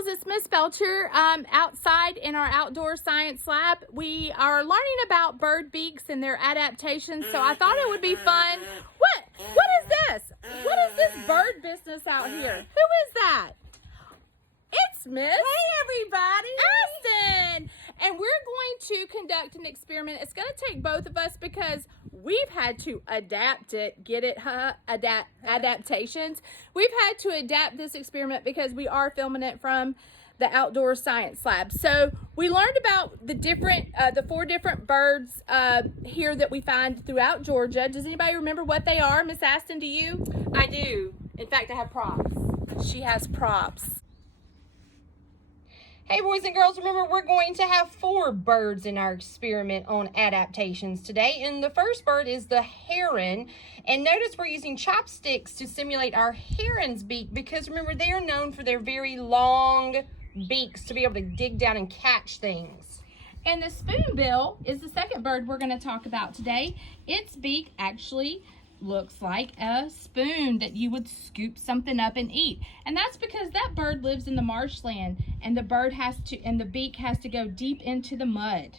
girls, it's Miss Belcher outside in our outdoor science lab. We are learning about bird beaks and their adaptations, so I thought it would be fun. What is this? What is this bird business out here? Who is that? It's Miss. Hey, everybody. Aston. And we're going to conduct an experiment. It's going to take both of us because we've had to adapt it. Get it, huh? Adaptations. We've had to adapt this experiment because we are filming it from the outdoor science lab. So we learned about the 4 different birds here that we find throughout Georgia. Does anybody remember what they are? Miss Aston, do you? I do. In fact, I have props. She has props. Hey, boys and girls, remember we're going to have 4 birds in our experiment on adaptations today. And the first bird is the heron. And notice we're using chopsticks to simulate our heron's beak because remember they are known for their very long beaks to be able to dig down and catch things. And the spoonbill is the second bird we're going to talk about today. Its beak actually looks like a spoon that you would scoop something up and eat. And that's because that bird lives in the marshland and the beak has to go deep into the mud.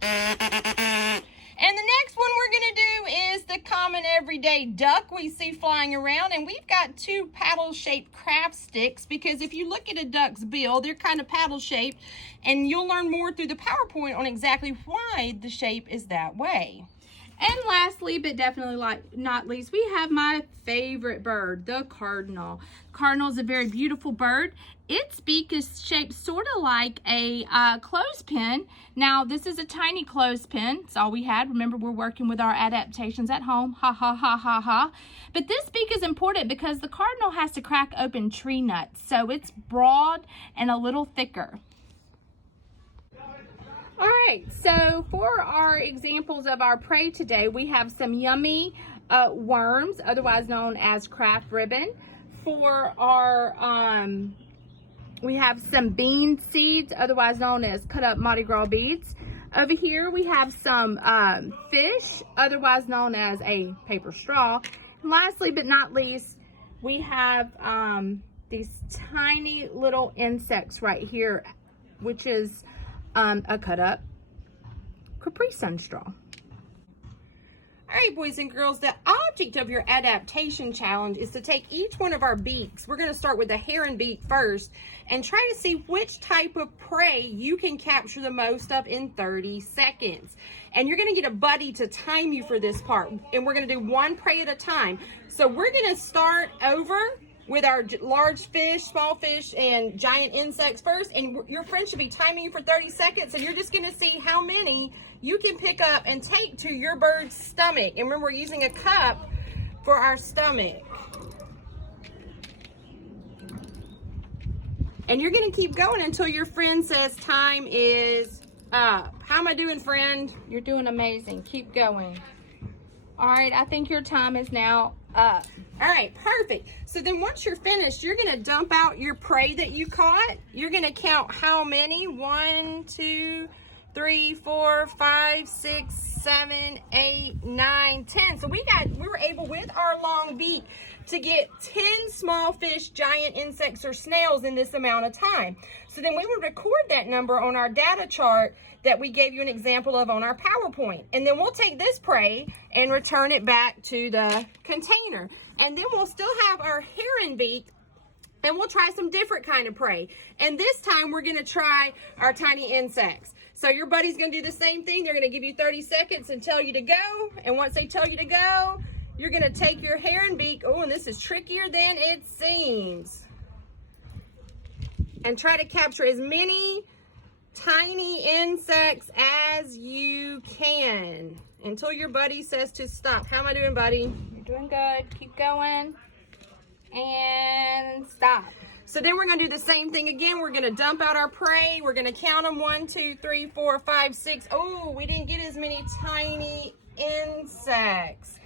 And the next one we're going to do is the common everyday duck we see flying around. And we've got 2 paddle-shaped craft sticks because if you look at a duck's bill, they're kind of paddle-shaped. And you'll learn more through the PowerPoint on exactly why the shape is that way. And lastly, but definitely not least, we have my favorite bird, the cardinal. Cardinal is a very beautiful bird. Its beak is shaped sort of like a clothespin. Now, this is a tiny clothespin. It's all we had. Remember, we're working with our adaptations at home. Ha, ha, ha, ha, ha. But this beak is important because the cardinal has to crack open tree nuts. So it's broad and a little thicker. All right, so for our examples of our prey today, we have some yummy worms, otherwise known as craft ribbon. For our, we have some bean seeds, otherwise known as cut up Mardi Gras beads. Over here, we have some fish, otherwise known as a paper straw. And lastly, but not least, we have these tiny little insects right here, which is a cut up Capri Sun straw. All right, boys and girls, the object of your adaptation challenge is to take each one of our beaks. We're going to start with the heron beak first and try to see which type of prey you can capture the most of in 30 seconds. And you're going to get a buddy to time you for this part. And we're going to do 1 prey at a time. So we're going to start over with our large fish, small fish, and giant insects first. And your friend should be timing you for 30 seconds. And you're just going to see how many you can pick up and take to your bird's stomach. And remember, we're using a cup for our stomach. And you're going to keep going until your friend says time is up. How am I doing, friend? You're doing amazing. Keep going. All right, I think your time is now up. All right, perfect. So then once you're finished, you're going to dump out your prey that you caught. You're going to count how many? 1, 2, 3, 4, 5, 6, 7, 8, 9, 10. So we were able with our long beak to get 10 small fish, giant insects, or snails in this amount of time. So then we would record that number on our data chart that we gave you an example of on our PowerPoint. And then we'll take this prey and return it back to the container. And then we'll still have our heron beak and we'll try some different kind of prey. And this time we're gonna try our tiny insects. So your buddy's gonna do the same thing. They're gonna give you 30 seconds and tell you to go. And once they tell you to go, you're gonna take your heron beak, oh, and this is trickier than it seems, and try to capture as many tiny insects as you can until your buddy says to stop. How am I doing, buddy? You're doing good. Keep going. And stop. So then we're going to do the same thing again. We're going to dump out our prey. We're going to count them. 1, 2, 3, 4, 5, 6. Oh, we didn't get as many tiny insects.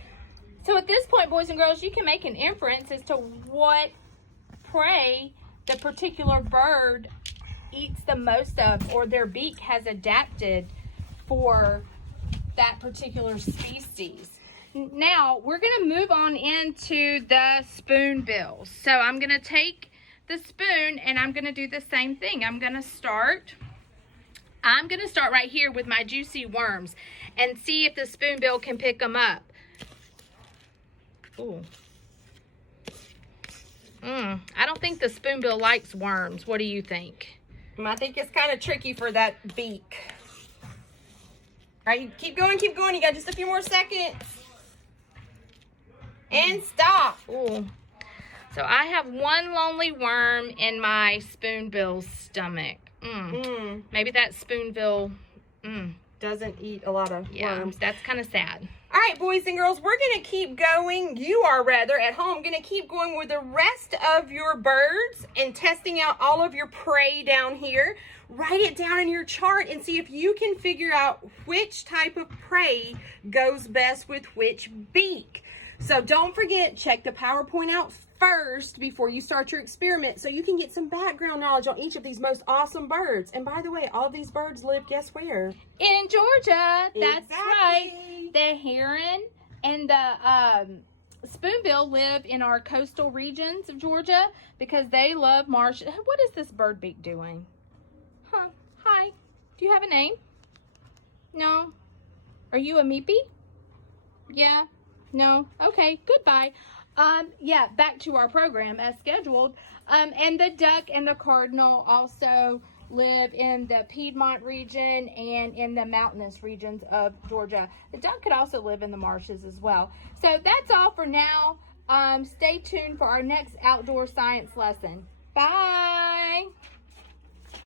So at this point, boys and girls, you can make an inference as to what prey the particular bird eats the most of, or their beak has adapted for that particular species. Now, we're going to move on into the spoonbills. So I'm going to take the spoon and I'm gonna do the same thing. I'm gonna start right here with my juicy worms and see if the spoonbill can pick them up. Ooh. I don't think the spoonbill likes worms. What do you think? I think it's kind of tricky for that beak. All right, keep going, keep going. You got just a few more seconds. And stop. Ooh. So I have one lonely worm in my spoonbill's stomach. Maybe that spoonbill doesn't eat a lot of worms. That's kind of sad. All right, boys and girls, we're going to keep going. You are rather at home going to keep going with the rest of your birds and testing out all of your prey down here. Write it down in your chart and see if you can figure out which type of prey goes best with which beak. So don't forget, check the PowerPoint out first before you start your experiment so you can get some background knowledge on each of these most awesome birds. And by the way, all of these birds live, guess where? In Georgia. That's Exactly. right. The heron and the spoonbill live in our coastal regions of Georgia because they love marsh. What is this bird beak doing? Huh. Hi. Do you have a name? No. Are you a meepy? Yeah. No. Okay. Goodbye. Yeah, back to our program as scheduled. And the duck and the cardinal also live in the Piedmont region and in the mountainous regions of Georgia. The duck could also live in the marshes as well. So that's all for now. Stay tuned for our next outdoor science lesson. Bye.